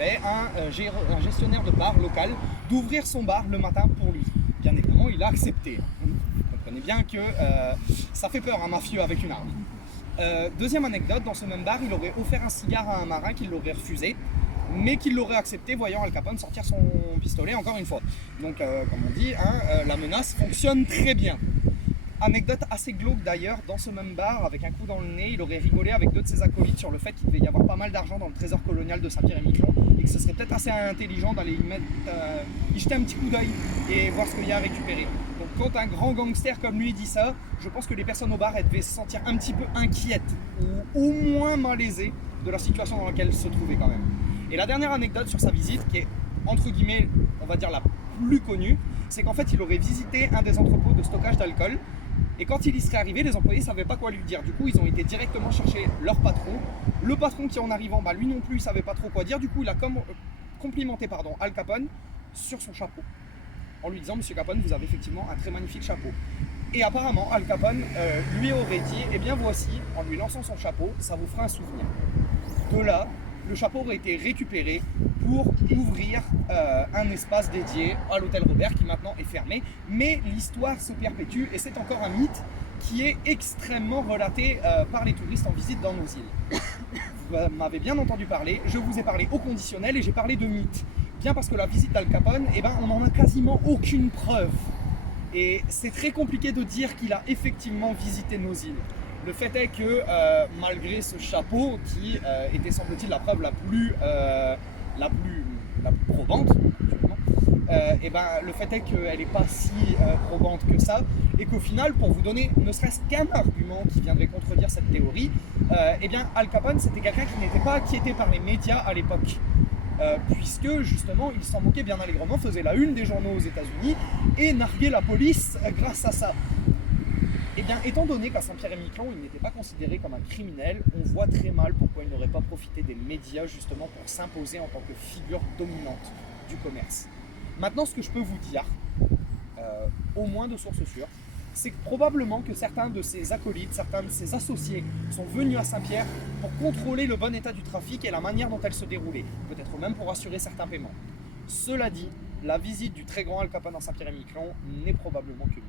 pistolet à un gestionnaire de bar local d'ouvrir son bar le matin pour lui. Bien évidemment, il a accepté. Vous comprenez bien que ça fait peur un mafieux avec une arme. Deuxième anecdote, dans ce même bar, il aurait offert un cigare à un marin qui l'aurait refusé, mais qu'il l'aurait accepté voyant Al Capone sortir son pistolet encore une fois. Donc, comme on dit, la menace fonctionne très bien. Anecdote assez glauque d'ailleurs, dans ce même bar, avec un coup dans le nez, il aurait rigolé avec deux de ses acolytes sur le fait qu'il devait y avoir pas mal d'argent dans le trésor colonial de Saint-Pierre-et-Miquelon et que ce serait peut-être assez intelligent d'aller y jeter un petit coup d'œil et voir ce qu'il y a à récupérer. Donc quand un grand gangster comme lui dit ça, je pense que les personnes au bar elles devaient se sentir un petit peu inquiètes ou au moins malaisées de la situation dans laquelle se trouvait quand même. Et la dernière anecdote sur sa visite, qui est entre guillemets, on va dire la plus connue, c'est qu'en fait il aurait visité un des entrepôts de stockage d'alcool. Et quand il y serait arrivé, les employés ne savaient pas quoi lui dire. Du coup, ils ont été directement chercher leur patron. Le patron qui en arrivant, lui non plus, ne savait pas trop quoi dire. Du coup, il a complimenté Al Capone sur son chapeau. En lui disant, Monsieur Capone, vous avez effectivement un très magnifique chapeau. Et apparemment, Al Capone lui aurait dit, eh bien voici, en lui lançant son chapeau, ça vous fera un souvenir. De là, le chapeau aurait été récupéré pour ouvrir un espace dédié à l'hôtel Robert qui maintenant est fermé. Mais l'histoire se perpétue et c'est encore un mythe qui est extrêmement relaté par les touristes en visite dans nos îles. Vous m'avez bien entendu parler, je vous ai parlé au conditionnel et j'ai parlé de mythe. Bien parce que la visite d'Al Capone, on n'en a quasiment aucune preuve. Et c'est très compliqué de dire qu'il a effectivement visité nos îles. Le fait est que malgré ce chapeau qui était semble-t-il la preuve la plus probante, le fait est qu'elle n'est pas si probante que ça et qu'au final, pour vous donner ne serait-ce qu'un argument qui viendrait contredire cette théorie, Al Capone c'était quelqu'un qui n'était pas inquiété par les médias à l'époque. Puisque justement il s'en moquait bien allègrement, faisait la une des journaux aux États-Unis et narguait la police grâce à ça. Étant donné qu'à Saint-Pierre-et-Miquelon, il n'était pas considéré comme un criminel, on voit très mal pourquoi il n'aurait pas profité des médias justement pour s'imposer en tant que figure dominante du commerce. Maintenant, ce que je peux vous dire, au moins de sources sûres, c'est que probablement que certains de ses acolytes, certains de ses associés sont venus à Saint-Pierre pour contrôler le bon état du trafic et la manière dont elle se déroulait, peut-être même pour assurer certains paiements. Cela dit, la visite du très grand Al Capone à Saint-Pierre-et-Miquelon n'est probablement que mythe.